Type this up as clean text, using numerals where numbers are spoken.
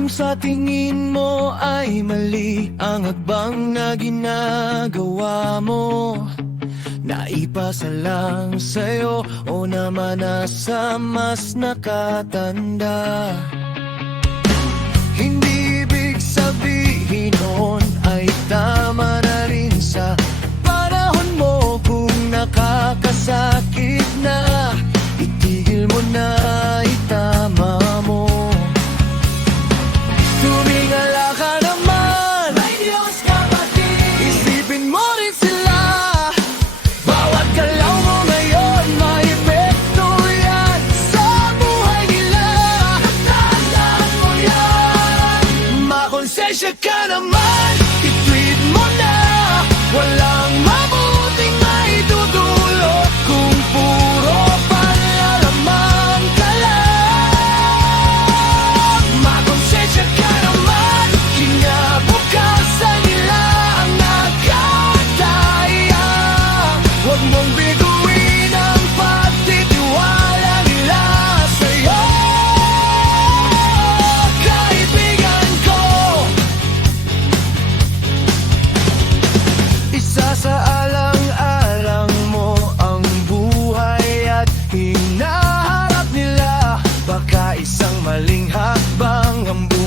Kung sa tingin mo ay mali ang hakbang na ginagawa mo, naipasa lang sa'yo o naman nasa mas nakatanda. Hindi ibig sabihin nun ay tama na rin sa panahon mo. Kung nakakasakit na, itigil mo na, itama mo. Tumingala ka naman, may Diyos kapatid. Isipin mo rin sila, bawat galaw mo ngayon may epekto yan sa buhay nila. Tandaan mo yan, makonsensya ka naman, i-tweet mo na. Walang mabuting maidudulot kung puro panlalaman ka lang. Makonsensya ka naman, kinabukasan nila ang nakataya. Huwag mong biguin ang pagtitiwala nila sa'yo. Kaibigan ko, isasaalang-alang mo ang buhay at hinaharap nila. Baka isang maling hakbang ang buhay